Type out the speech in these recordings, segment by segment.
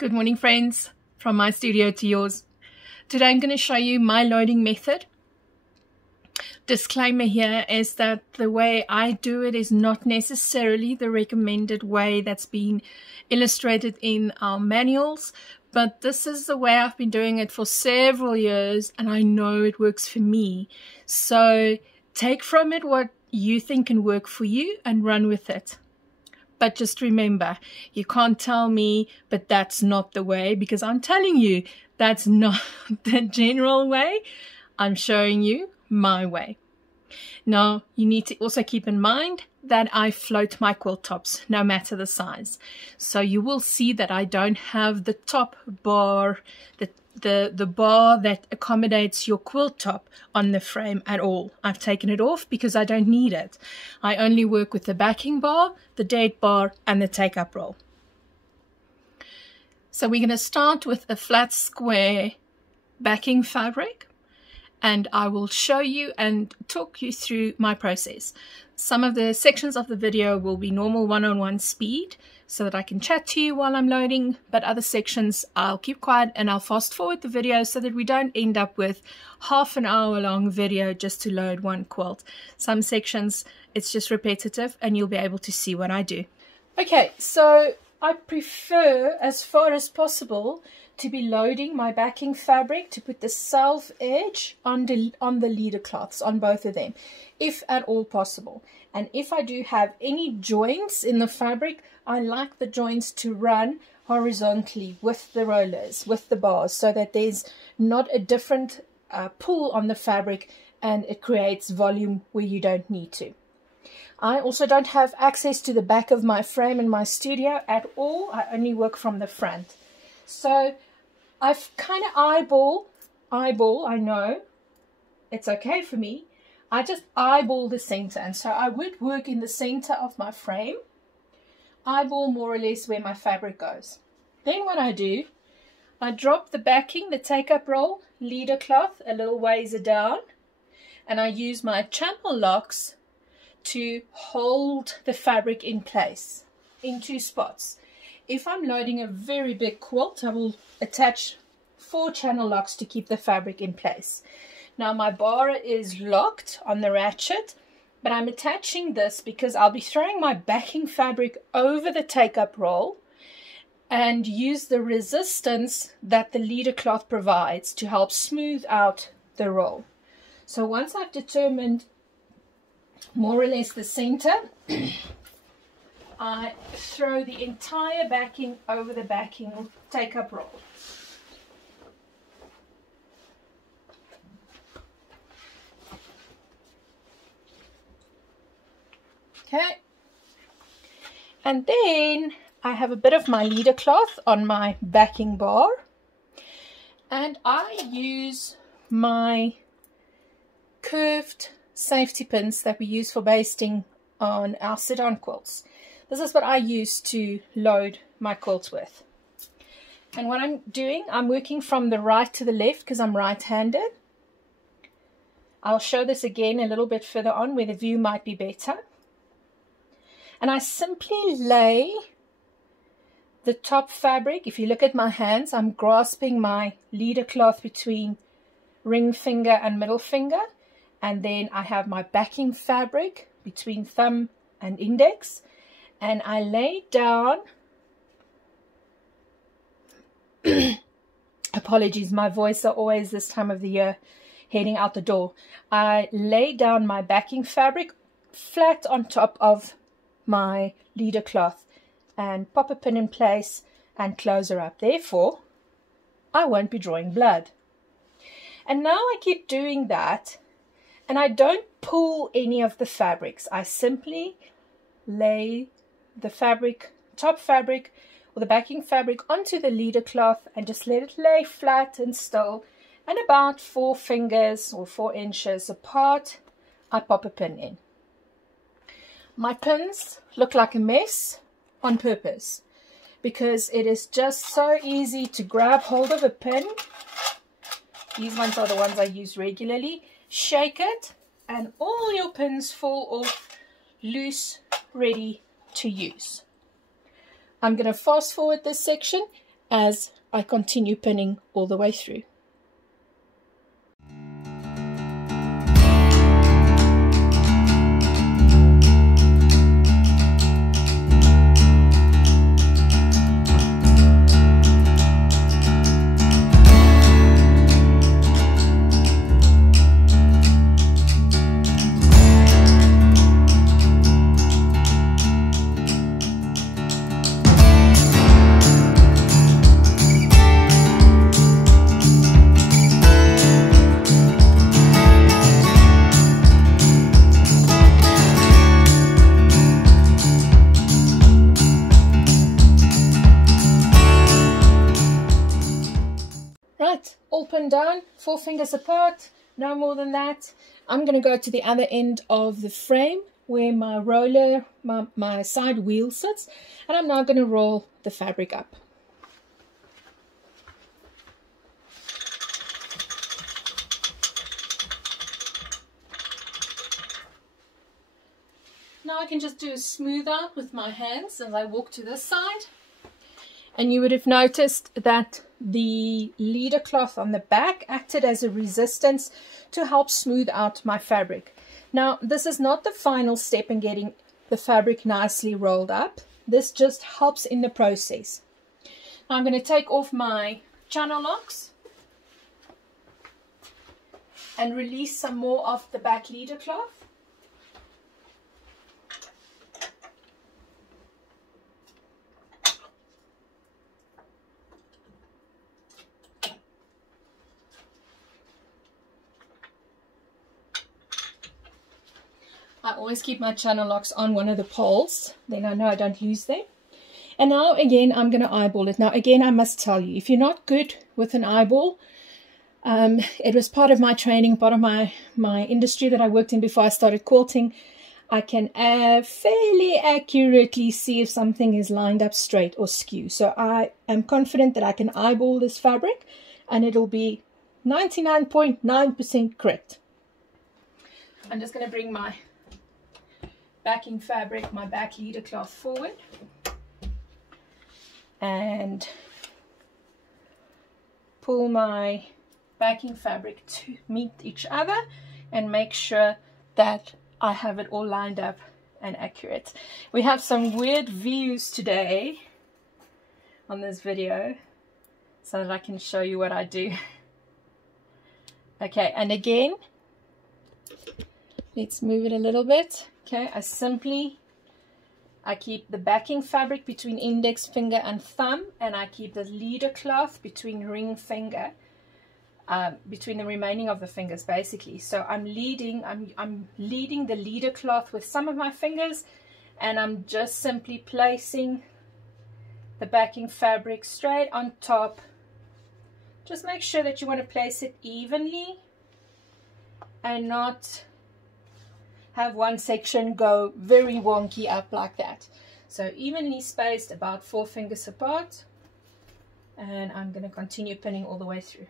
Good morning, friends, from my studio to yours. Today I'm going to show you my loading method. Disclaimer here is that the way I do it is not necessarily the recommended way that's been illustrated in our manuals, but this is the way I've been doing it for several years and I know it works for me. So take from it what you think can work for you and run with it. But just remember, you can't tell me, but that's not the way, because I'm telling you that's not the general way. I'm showing you my way. Now, you need to also keep in mind that I float my quilt tops, no matter the size. So you will see that I don't have the top bar, the bar that accommodates your quilt top on the frame at all. I've taken it off because I don't need it. I only work with the backing bar, the date bar, and the take-up roll. So we're going to start with a flat square backing fabric, and I will show you and talk you through my process. Some of the sections of the video will be normal one-on-one speed so that I can chat to you while I'm loading, but other sections I'll keep quiet and I'll fast forward the video so that we don't end up with half an hour long video just to load one quilt. Some sections it's just repetitive and you'll be able to see what I do. Okay, so I prefer as far as possible to be loading my backing fabric to put the self edge on the leader cloths, on both of them, if at all possible. And if I do have any joints in the fabric, I like the joints to run horizontally with the rollers, with the bars, so that there's not a different pull on the fabric and it creates volume where you don't need to. I also don't have access to the back of my frame in my studio at all. I only work from the front. So I've kind of eyeball, I know, it's okay for me. I just eyeball the center, and so I would work in the center of my frame, eyeball more or less where my fabric goes. Then what I do, I drop the backing, the take-up roll, leader cloth a little ways down, and I use my channel locks to hold the fabric in place in two spots. If I'm loading a very big quilt, I will attach 4 channel locks to keep the fabric in place. Now my bar is locked on the ratchet, but I'm attaching this because I'll be throwing my backing fabric over the take-up roll and use the resistance that the leader cloth provides to help smooth out the roll. So once I've determined more or less the center, I throw the entire backing over the backing take-up roll. Okay, and then I have a bit of my leader cloth on my backing bar, and I use my curved safety pins that we use for basting on our sit-on quilts. This is what I use to load my quilts with. And what I'm doing, I'm working from the right to the left because I'm right-handed. I'll show this again a little bit further on where the view might be better. And I simply lay the top fabric. If you look at my hands, I'm grasping my leader cloth between ring finger and middle finger. And then I have my backing fabric between thumb and index. And I lay down, apologies, my voice are always this time of the year heading out the door. I lay down my backing fabric flat on top of my leader cloth and pop a pin in place and close her up. Therefore, I won't be drawing blood. And now I keep doing that, and I don't pull any of the fabrics. I simply lay the fabric, top fabric or the backing fabric onto the leader cloth and just let it lay flat and still, and about 4 fingers or 4 inches apart, I pop a pin in. My pins look like a mess on purpose because it is just so easy to grab hold of a pin. These ones are the ones I use regularly. Shake it and all your pins fall off loose, ready to use. I'm going to fast forward this section as I continue pinning all the way through. Right, all pinned down, 4 fingers apart, no more than that. I'm going to go to the other end of the frame where my roller, my side wheel sits, and I'm now going to roll the fabric up. Now I can just do a smooth out with my hands as I walk to this side. And you would have noticed that the leader cloth on the back acted as a resistance to help smooth out my fabric. Now, this is not the final step in getting the fabric nicely rolled up. This just helps in the process. Now, I'm going to take off my channel locks and release some more of the back leader cloth. I always keep my channel locks on one of the poles, then I know I don't lose them. And now again, I'm going to eyeball it. Now again, I must tell you, if you're not good with an eyeball, it was part of my training, part of my industry that I worked in before I started quilting. I can fairly accurately see if something is lined up straight or skew. So I am confident that I can eyeball this fabric and it'll be 99.9% correct. I'm just going to bring my backing fabric, my back leader cloth forward and pull my backing fabric to meet each other and make sure that I have it all lined up and accurate. We have some weird views today on this video so that I can show you what I do. Okay, and again, let's move it a little bit. Okay, I keep the backing fabric between index finger and thumb, and I keep the leader cloth between ring finger, between the remaining of the fingers basically. So I'm leading the leader cloth with some of my fingers, and I'm just simply placing the backing fabric straight on top. Just make sure that you want to place it evenly and not have one section go very wonky up like that. So evenly spaced, about 4 fingers apart, and I'm going to continue pinning all the way through.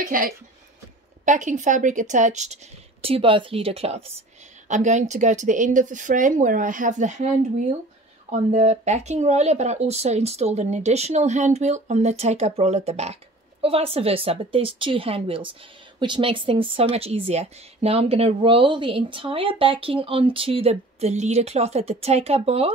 Okay, backing fabric attached to both leader cloths. I'm going to go to the end of the frame where I have the hand wheel on the backing roller, but I also installed an additional hand wheel on the take-up roll at the back, or vice versa, but there's 2 hand wheels, which makes things so much easier. Now I'm going to roll the entire backing onto the leader cloth at the take-up bar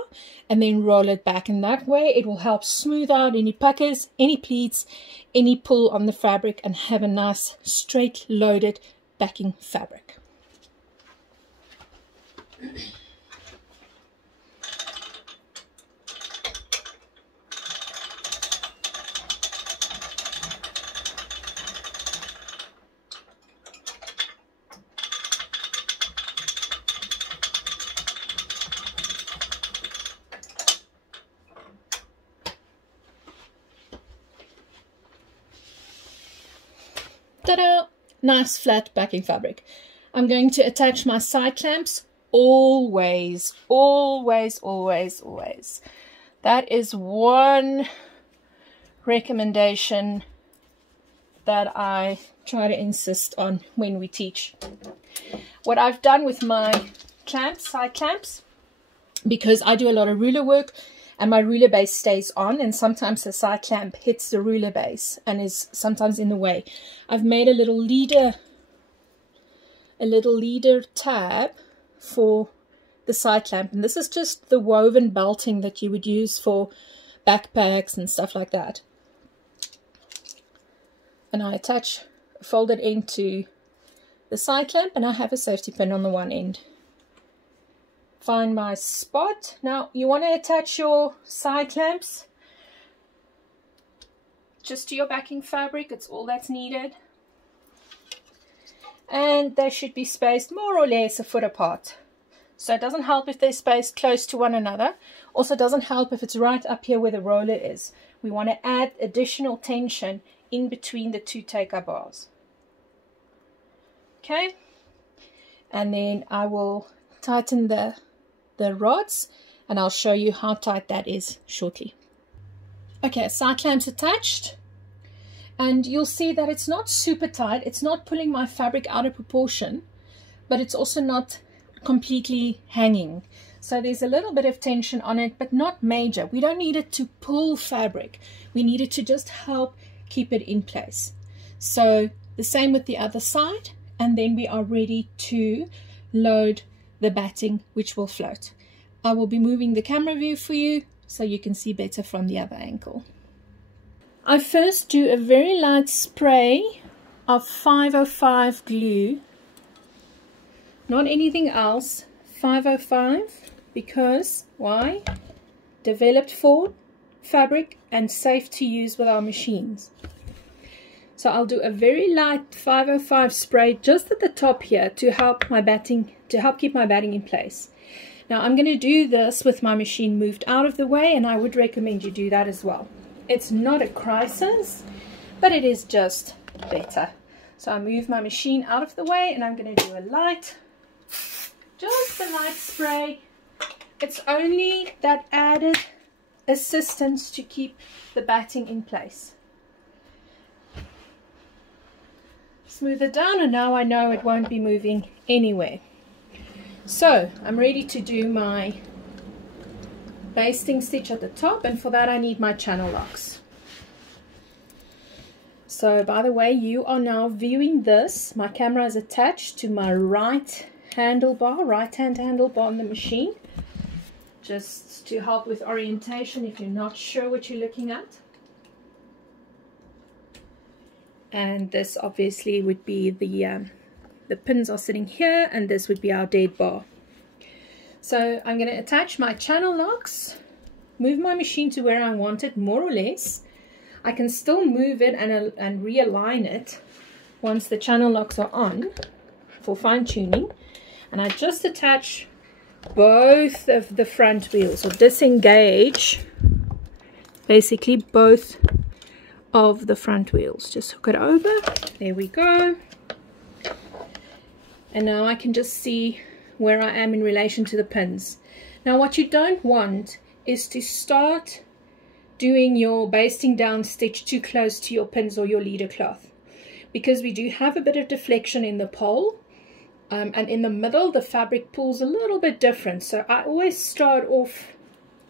and then roll it back, and that way it will help smooth out any puckers, any pleats, any pull on the fabric, and have a nice straight loaded backing fabric. Ta-da! Nice flat backing fabric. I'm going to attach my side clamps always, always, always, always. That is one recommendation that I try to insist on when we teach. What I've done with my clamps, side clamps, because I do a lot of ruler work and my ruler base stays on, and sometimes the side clamp hits the ruler base and is sometimes in the way. I've made a little leader tab for the side clamp, and this is just the woven belting that you would use for backpacks and stuff like that. And I attach a folded end to the side clamp, and I have a safety pin on the one end. Find my spot. Now you want to attach your side clamps just to your backing fabric. It's all that's needed, and they should be spaced more or less a foot apart. So it doesn't help if they're spaced close to one another. Also doesn't help if it's right up here where the roller is. We want to add additional tension in between the two take-up bars. Okay, and then I will tighten the rods, and I'll show you how tight that is shortly. Okay, side clamps attached, and you'll see that it's not super tight. It's not pulling my fabric out of proportion, but it's also not completely hanging. So there's a little bit of tension on it, but not major. We don't need it to pull fabric. We need it to just help keep it in place. So the same with the other side, and then we are ready to load the batting, which will float. I will be moving the camera view for you so you can see better from the other angle. I first do a very light spray of 505 glue, not anything else. 505, because why? Developed for fabric and safe to use with our machines. So I'll do a very light 505 spray just at the top here to help my batting, to help keep my batting in place. Now I'm going to do this with my machine moved out of the way, and I would recommend you do that as well. It's not a crisis, but it is just better. So I move my machine out of the way, and I'm going to do a light, just a light spray. It's only that added assistance to keep the batting in place. Smooth it down, and now I know it won't be moving anywhere. So I'm ready to do my basting stitch at the top, and for that I need my channel locks. So by the way, you are now viewing this. My camera is attached to my right hand handlebar on the machine, just to help with orientation if you're not sure what you're looking at. And this obviously would be the pins are sitting here, and this would be our dead bar. So I'm going to attach my channel locks, move my machine to where I want it, more or less. I can still move it and realign it once the channel locks are on for fine tuning. And I just attach both of the front wheels, or disengage basically both of the front wheels. Just hook it over. There we go. And now I can just see where I am in relation to the pins. Now what you don't want is to start doing your basting down stitch too close to your pins or your leader cloth, because we do have a bit of deflection in the pole, and in the middle the fabric pulls a little bit different. So I always start off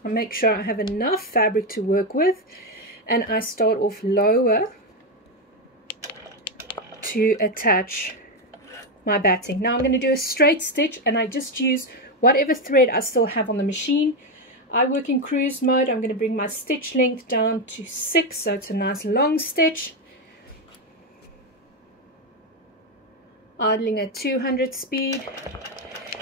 and make sure I have enough fabric to work with, and I start off lower to attach my batting. Now I'm going to do a straight stitch, and I just use whatever thread I still have on the machine. I work in cruise mode. I'm going to bring my stitch length down to 6, so it's a nice long stitch. Idling at 200 speed,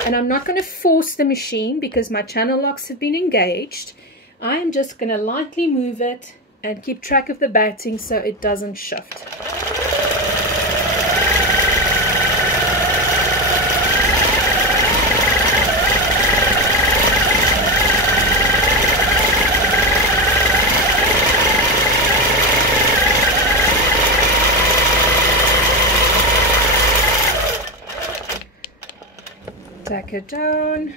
and I'm not going to force the machine because my channel locks have been engaged. I am just going to lightly move it and keep track of the batting so it doesn't shift. anchor down,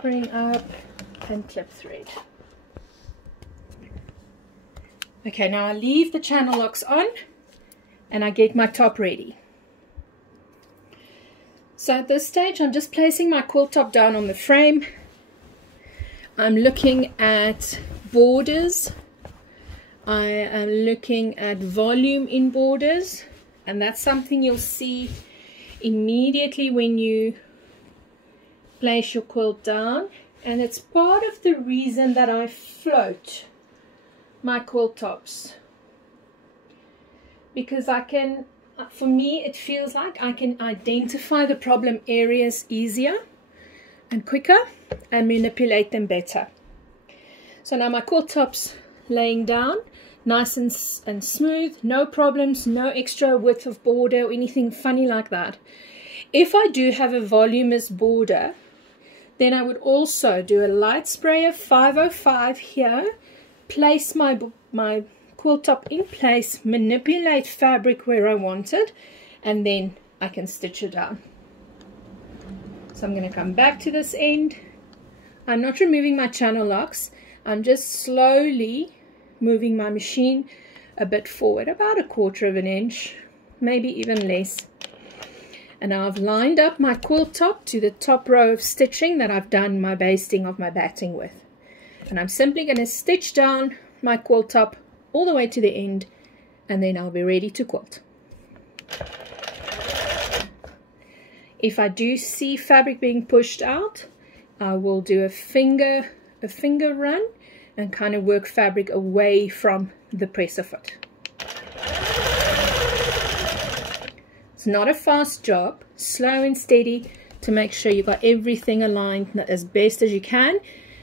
bring up, and clip thread. Okay, now I leave the channel locks on and I get my top ready. So at this stage I'm just placing my quilt top down on the frame. I'm looking at borders. I am looking at volume in borders, and that's something you'll see immediately when you place your quilt down, and it's part of the reason that I float my quilt tops, because I can, for me it feels like I can identify the problem areas easier and quicker and manipulate them better. So now my quilt tops laying down nice and smooth, no problems, no extra width of border or anything funny like that. If I do have a voluminous border, then I would also do a light spray of 505 here, place my quilt top in place, manipulate fabric where I want it, and then I can stitch it down. So I'm going to come back to this end. I'm not removing my channel locks, I'm just slowly moving my machine a bit forward, about 1/4 of an inch, maybe even less. And now I've lined up my quilt top to the top row of stitching that I've done my basting of my batting with. And I'm simply going to stitch down my quilt top all the way to the end, and then I'll be ready to quilt. If I do see fabric being pushed out, I will do a finger run and kind of work fabric away from the presser foot. It's not a fast job, slow and steady to make sure you got everything aligned as best as you can,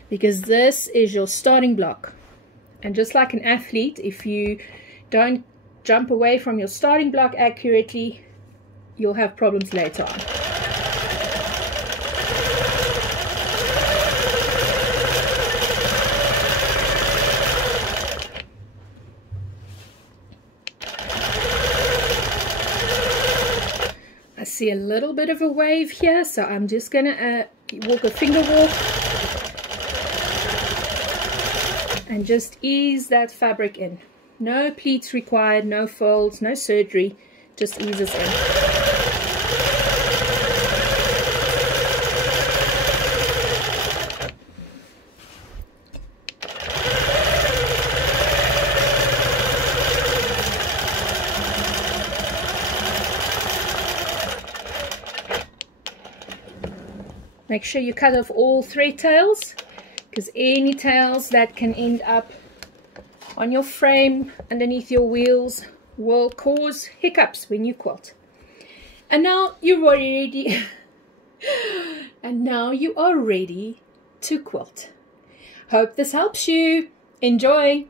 because this is your starting block. And just like an athlete, if you don't jump away from your starting block accurately, you'll have problems later on. I see a little bit of a wave here, so I'm just going to walk a finger walk and just ease that fabric in. No pleats required, no folds, no surgery, just eases in. Make sure you cut off all thread tails, because any tails that can end up on your frame underneath your wheels will cause hiccups when you quilt. And now you're ready. And now you are ready to quilt. Hope this helps you. Enjoy.